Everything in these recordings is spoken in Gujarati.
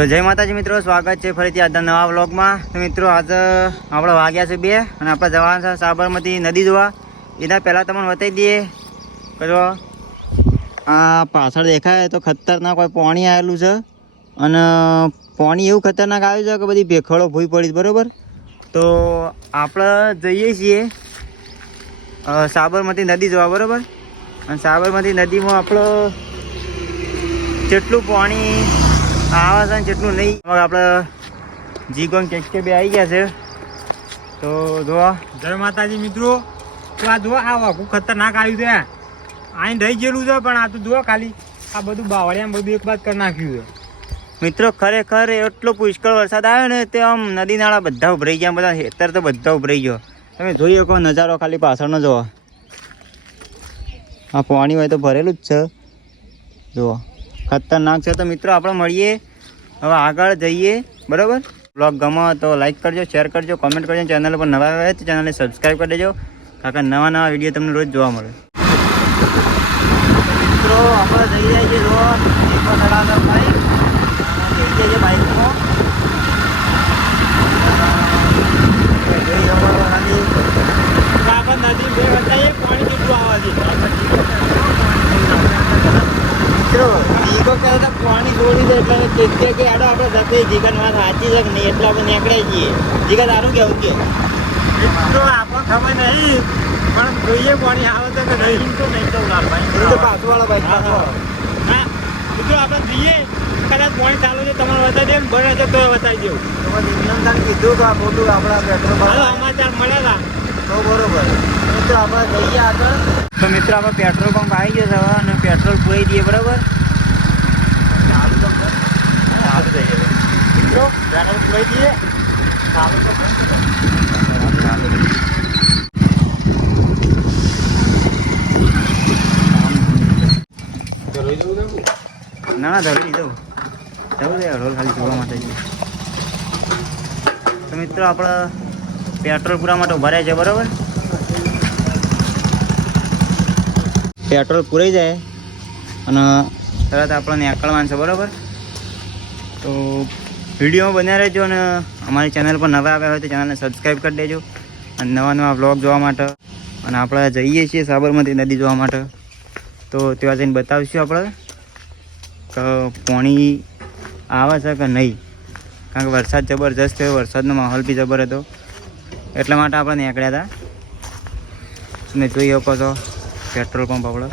તો જય માતાજી મિત્રો, સ્વાગત છે ફરીથી આજના નવા વ્લોગમાં. તો મિત્રો, આજે આપણે વાગ્યા છે બે અને આપણે જવાના છે સાબરમતી નદી જોવા. એના પહેલાં તમને બતાવી દઈએ. કે આ પાછળ દેખાય તો ખતરનાક કોઈ પાણી આવેલું છે. અને પાણી એવું ખતરનાક આવ્યું છે કે બધી ભેખડો ભૂઈ પડી બરાબર? તો આપણે જઈએ છીએ સાબરમતી નદી જોવા, બરાબર? અને સાબરમતી નદીમાં આપણો જેટલું પાણી આવે છે જેટલું નહીં. આપણે જીગોન કેક કે બે આવી ગયા છે. તો જોવા જય માતાજી મિત્રો. તો આ જો, આ વાઘું ખતરનાક આવ્યું છે. આઈને રહી ગયેલું છે, પણ આ તો જુઓ ખાલી આ બધું બાવળિયા બધું એક બાદ કરી નાખ્યું છે. મિત્રો, ખરેખર એટલો પુષ્કળ વરસાદ આવ્યો ને, તે આમ નદી નાળા બધા ઉભરાઈ ગયા, બધા ખેતર તો બધા ઉભરાઈ ગયો. તમે જોઈ શકો, નજારો ખાલી પાછળનો જોવો. આ પાણી હોય તો ભરેલું જ છે. જુઓ. ખતરનાક છે. તો મિત્રો, આપણે મળીએ. હવે આગળ જઈએ. બરાબર? બ્લોગ ગમો તો લાઈક કરજો શેર કરજો કોમેન્ટ કરજો ચેનલ પર નવા આવે તો ચેનલને સબસ્ક્રાઈબ કરી દેજો. કાકા, નવા નવા વીડિયો તમને રોજ જોવા મળે. મિત્રો, આપણે જઈ રહ્યા છીએ જો એક નદી બે વટાઈએ પાણી કેટલું આવે છે. મિત્રો દીકો કરતા તો પાણી છોડી દે એટલે જગ્યા કે આડો આપણે સાથે જીગન વાત સાચી છે કે નહીં એટલે આપણે નીકળાઈ છીએ. જીગા તારું કેવું કે? મિત્રો આપણને ખબર નહીં પણ જોઈએ પાણી આવે તો કે નહીં. તો નહીં તો ના ભાઈ તો પાછું ભાઈ મિત્રો આપણે જઈએ કદાચ પાણી ચાલુ છે તમારે બતાવી દે બને તો તો બતાવી દેવું નિયમદાન કીધું તો આ ખોટું આપણા પેટ્રોલ સમાચાર મળેલા. તો બરોબર. મિત્રો આપણે જઈએ આગળ. તો મિત્રો આપણે પેટ્રોલ પંપ આવી ગયો છે અને પેટ્રોલ પૂરી દઈએ બરાબર મિત્રો પેટ્રોલ પુરાઈ દઈએ ચાલુ તો જવું માટે. તો મિત્રો આપણે પેટ્રોલ પૂરા માટે ભરાય છે, બરાબર? પેટ્રોલ પૂરાઈ જાય અને તરત આપણને નીકળવાનું છે, બરાબર? તો વિડીયોમાં બન્યા રહેજો અને અમારી ચેનલ પર નવા આવ્યા હોય તો ચેનલને સબસ્ક્રાઈબ કરી દેજો અને નવા નવા વ્લોગ જોવા માટે. અને આપણે જઈએ છીએ સાબરમતી નદી જોવા માટે. તો ત્યાં જઈને બતાવીશું આપણે. કે પાણી આવે છે કે નહીં? કારણ કે વરસાદ જબરજસ્ત થયો, વરસાદનો માહોલ બી જબર હતો. એટલા માટે આપણે નીકળ્યા હતા. તમે જોઈ શકો છો, પેટ્રોલ પંપ આપણો.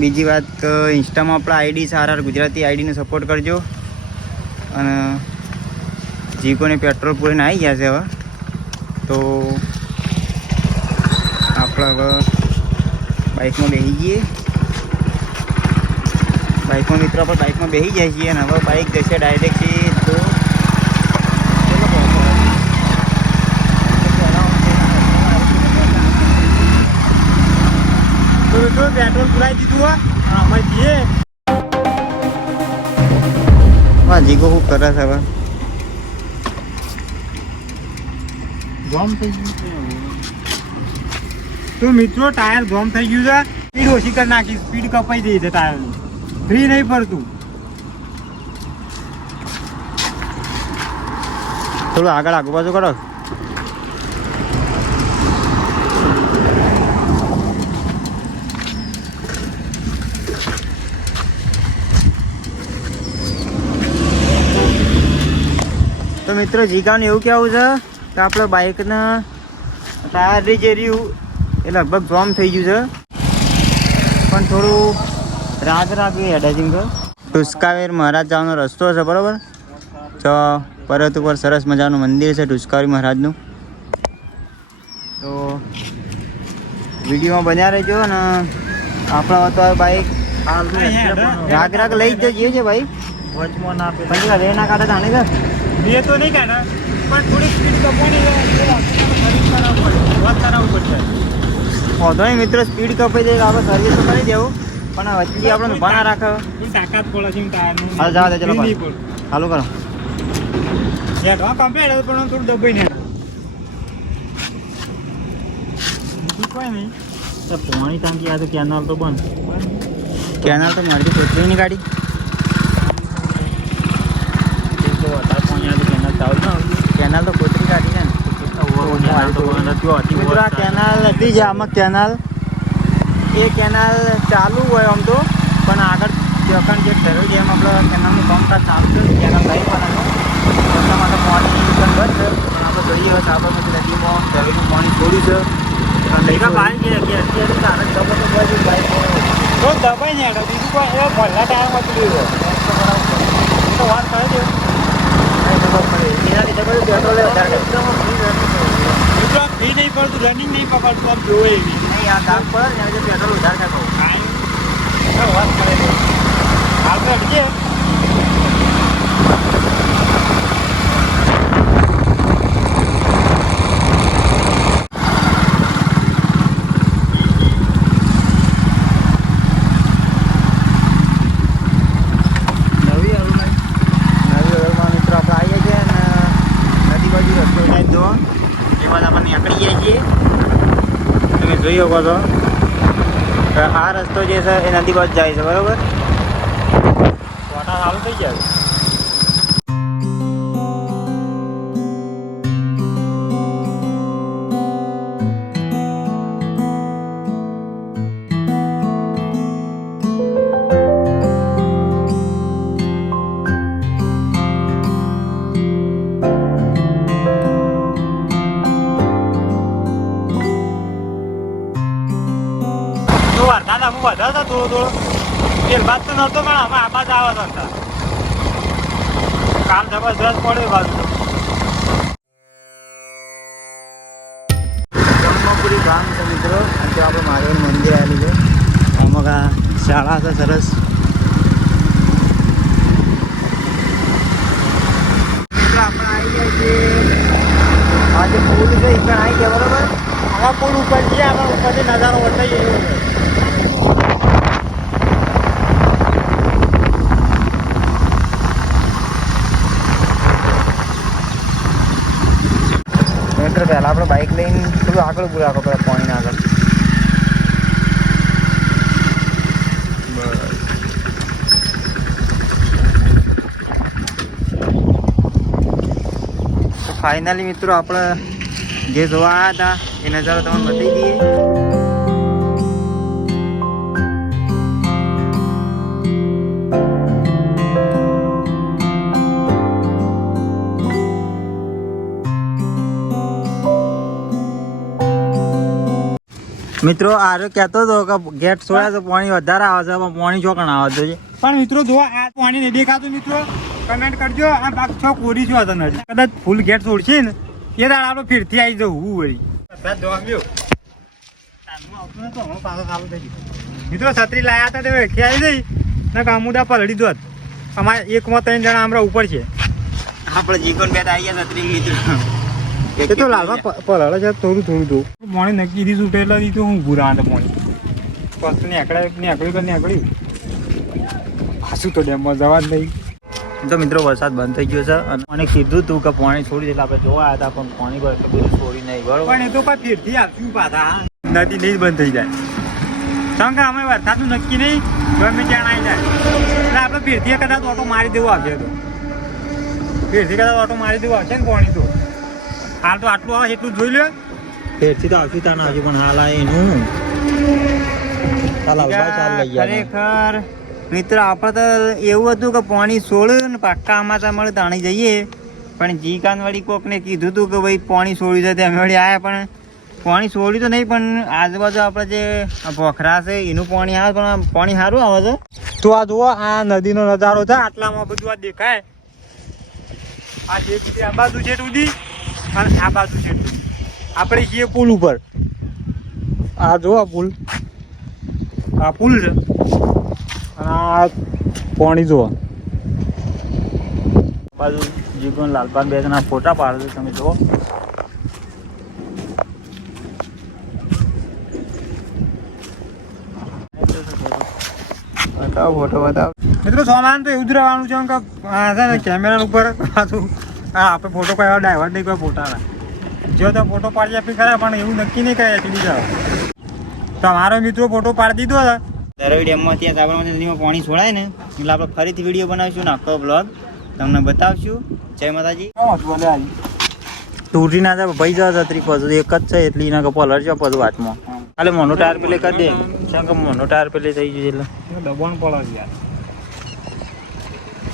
બીજી વાત કે ઇન્સ્ટામાં આપણા આઈડી સારા, ગુજરાતી આઈડીને સપોર્ટ કરજો. અને જીકોને પેટ્રોલ પૂરીને આવી ગયા છે હવે. તો આપણે હવે બાઇકમાં બેસી જઈએ. બાઇકમાં મિત્રો આપણે બાઇકમાં બેસી જાય છીએ અને હવે બાઇક જશે ડાયરેક્ટ છે તો પેટ્રોલ પુરાઈ દીધું હા. ભાઈ હા જીગો શું કરે છે હવે? ગોમ થઈ ગયું. તો મિત્રો, ટાયર ગોમ થઈ ગયું છે. સ્પીડ ઓછી કરી નાખી, સ્પીડ કપાઈ ગઈ છે ટાયરની. ફ્રી નહીં પડતું થોડું આગળ આગુ બાજુ કરો. તો મિત્રો, જીગાનું એવું કેવું છે કે આપણે બાઇકના ટાયર જે રહ્યું. એ લગભગ જોમ થઈ ગયું છે. પણ થોડું રાગ રાગ એ તો ટુસ્કાવેર મહારાજ જવાનો રસ્તો છે બરાબર? તો પર્વત ઉપર સરસ મજાનું મંદિર છે ટુસ્કાવેર મહારાજનું. તો વિડીયોમાં બન્યા રહેજો અને આપણા તો બાઈક રાગ રાગ લઈ જ જઈએ છે ભાઈ. વચમાં ના આપે. પછી રે ના કાઢે કે બે તો નહીં કાઢા. પણ થોડી સ્પીડ કરાવવું પડશે. વાંધો નહીં મિત્રો સ્પીડ કપાઈ જાય આપણે સર્વિસ તો કરી દેવું. પણ આ વચ્ચે આપણે ઊભા ના રાખો. તાકાત પડે છે ટાયરનું હાલ દે, ચલો કરો. હેઠવા કમ્પ્લેટ પણ થોડું દબાઈ ને કોઈ નહીં. તો ટાંકી આ તો કેનાલ તો બંધ. કેનાલ તો મારી કોથળીની ગાડી એ તો વધારે પોણી આ તો કેનાલ ચાલુ ના આવતી કેનાલ તો કોથળી ગાડી છે ને. આ કેનાલ હતી જ આમાં કેનાલ એ કેનાલ ચાલુ હોય આમ તો પણ આગળ જખણ જે થયું છે એમ આપણે કેનાલનું કામકાજ ચાલુ છે કેનાલ નહીં બનાવ્યો એટલા માટે પાણી દુકાન બંધ છે. પણ આપણે જોઈએ સાબરમતી નદીમાં ઠેરીનું પાણી છોડ્યું છે. દબાઈ ને બીજું કોઈ એ ભલા ટાઈમ હતું તો વાત કરે છે એનાથી ખબર પેટ્રોલ વધારે મિત્રો આમ ફી નહીં પડતું રનિંગ નહીં પકડતું આમ જોવે નહીં આ કામ પર પેટ્રોલ વધારે કરે હાલ તો અટકે નવી અરુણ નવી અરુણમાં મિત્રો આપણે આવીએ છીએ અને નદી બાજુ રસ્તો જાય જો એ બાદ આપણે નીકળી જઈએ છીએ તમે જોઈ શકો છો. આ રસ્તો જે છે એ નદી બાજુ જાય છે, બરોબર? વાટા સારું થઈ જાય? પેલબાદ તો નહોતો પણ અમે આ બાજ આવવા હતા કામ જબરદસ્ત પડે બાજુ બ્રહ્મપુરી ગામ છે મિત્રો અને ત્યાં આપણે મહાદેવ મંદિર આવેલું છે આમાં આ શાળા છે સરસ મિત્રો આપણે આવી ગયા છીએ આ જે પુલ છે એ પણ આવી ગયા બરોબર આવા પુલ ઉપર છીએ આપણે ઉપરથી નજારો બતાવીએ એવો છે મિત્રો પહેલાં આપણે બાઇક લઈને થોડું આગળ રાખો પેલા પાણીના આગળ. ફાઇનલી મિત્રો આપણે જે જોવા આવ્યા હતા, એ નજારો તમને બતાવી દઈએ. મિત્રો આરો કહેતો હતો કે ગેટ છોડ્યા તો પાણી વધારે આવે છે પણ પાણી ચોકણ આવે છે? પણ મિત્રો જો આ પાણી નહીં દેખાતું મિત્રો કમેન્ટ કરજો. આ ભાગ છો કોરી છો હતો નથી કદાચ ફૂલ ગેટ છોડશે ને એ દાડ આપણે ફીરથી આવી જવું હું વળી. મિત્રો છત્રી લાયા હતા તે ખેંચી જઈ ને કામુદા પલડી દોત. અમારે એકમાં ત્રણ જણા હમણાં ઉપર છે. આપણે જીકોન બેટ આવી ગયા છત્રી મિત્રો એ તો લાલવા પલળે છે થોડું થોડું તો મોણી નક્કી તો એટલે દીધું હું ગુરાંડ મોણી. પછી નીકળ્યા નીકળ્યું તો નીકળ્યું. પાછું તો ડેમમાં જવા જ નહીં. તો મિત્રો વરસાદ બંધ થઈ ગયો છે અને મને કીધું તું કે પાણી છોડી દે આપણે જોવા આવ્યા હતા પણ પાણી પર એટલું બધું છોડી નહીં બરોબર? પણ એ તો કોઈ ફેરથી પાછા. નદી નહીં બંધ થઈ જાય. કારણ કે અમે વરસાદનું નક્કી નહીં ગમે ત્યાં આવી જાય. એટલે આપણે ફેરથી કદાચ ઓટો મારી દેવો આવશે તો. ફેરથી કદાચ ઓટો મારી દેવો આવશે ને પાણી તો. હાલ તો આટલું આવે એટલું જોઈ લે. ફેરથી તો આવશું તાના હજુ પણ હાલ આવે એનું. ખરેખર મિત્ર આપણે તો એવું હતું કે પાણી છોડ્યું ને પાક્કા અમાચા મળે તાણી જઈએ. પણ જીકાન વળી કોકને કીધું હતું કે ભાઈ પાણી છોડ્યું છે તે અમે વળી આવ્યા પણ પાણી છોડ્યું તો નહીં પણ આજુબાજુ આપણે જે ભોખરા છે એનું પાણી આવે પણ પાણી સારું આવે છે. તો આ જુઓ આ નદીનો નજારો છે આટલામાં બધું આ દેખાય. આ જે આ બાજુ છે સુધી અને આ બાજુ છે આપણે છીએ પુલ ઉપર. આ જો આ પુલ. આ પુલ છે. અને આ પાણી જોવા બાજુ જીગોન લાલપાન બે જણા ફોટા પાડે તમે જુઓ. બતાવો ફોટો બતાવો. મિત્રો સોમાન તો એવું જ રહેવાનું છે કેમેરા ઉપર પાછું હા આપણે ફોટો કોઈ ડાયવર્ટ નહીં કોઈ ફોટા ના જો તો ફોટો પાડી આપી ખરા પણ એવું નક્કી નહીં કહે એચડી તો તમારો મિત્રો ફોટો પાડી દીધો હતા ધરોઈ ડેમમાં ત્યાં સાબરમતી નદીમાં પાણી છોડાય ને એટલે આપણે ફરીથી વીડિયો બનાવીશું ને આખો બ્લોગ તમને બતાવશું. જય માતાજી. તૂટી ના જાય ભાઈ જવા છત્રી પછી એક જ છે એટલી એના કપો છે પછી વાતમાં ખાલી મોનો ટાયર પેલે કરી દે. કે મોનો ટાયર પેલે થઈ ગયું એટલે. દબાણ પડે યાર.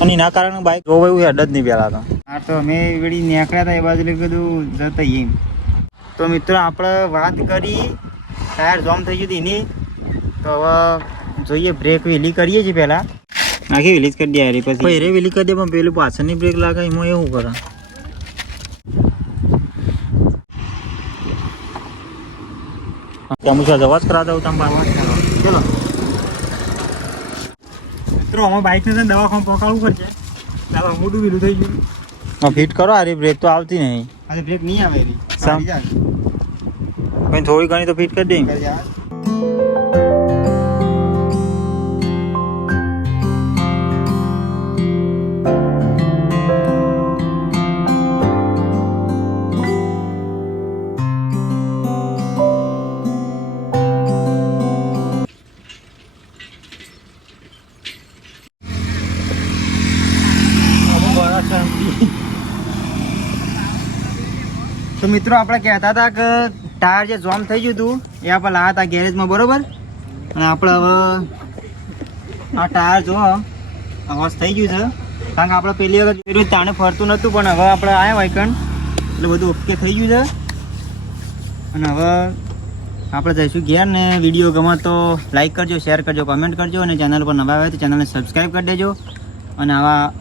અને એના કારણે બાઇક જોવા એવું હેડ જ નહીં પહેલા તો. હા તો અમે વળી નીકળ્યા હતા એ બાજુ એટલે કીધું જતા એમ. તો મિત્રો આપણે વાત કરી. ટાયર જોમ થઈ ગયું એની. તો હવે જોઈએ બ્રેક વહેલી કરીએ છીએ પહેલાં. આખી વહેલી જ કરી દે યારી પછી. પછી વહેલી કરી દે પણ પેલું પાછળની બ્રેક લાગે એમાં એવું કરે. તમે જવા જ કરાવતા હું તમે ચલો. મિત્રો અમારા બાઇક ને દવાખાને પહોંચાડવું પડશે. ચાલો મોટું બીલું થઈ ગયું. ફિટ કરો આરી બ્રેક તો આવતી નહીં. આજે બ્રેક નહીં આવે એની થોડી ઘણી તો ફિટ કરી દે મિત્રો, આપણે કહેતા હતા કે ટાયર જે જોમ થઈ ગયું હતું, એ આપણે લાવ્યા હતા ગેરેજમાં, બરોબર? અને આપણે હવે આ ટાયર જો અવાજ થઈ ગયું છે. કારણ કે આપણે પહેલી વખત જોયું તાણે ફરતું નહોતું, પણ હવે આપણે આવ્યા વાયકણ એટલે બધું ઓકે થઈ ગયું છે. અને હવે આપણે જઈશું ઘેર ને વીડિયો ગમે તો લાઈક કરજો શેર કરજો કમેન્ટ કરજો અને ચેનલ પર નવા આવે તો ચેનલને સબસ્ક્રાઈબ કરી દેજો. અને આવા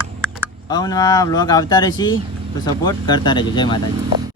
અવનવા વ્લોગ આવતા રહેશે, તો સપોર્ટ કરતા રહેજો. જય માતાજી.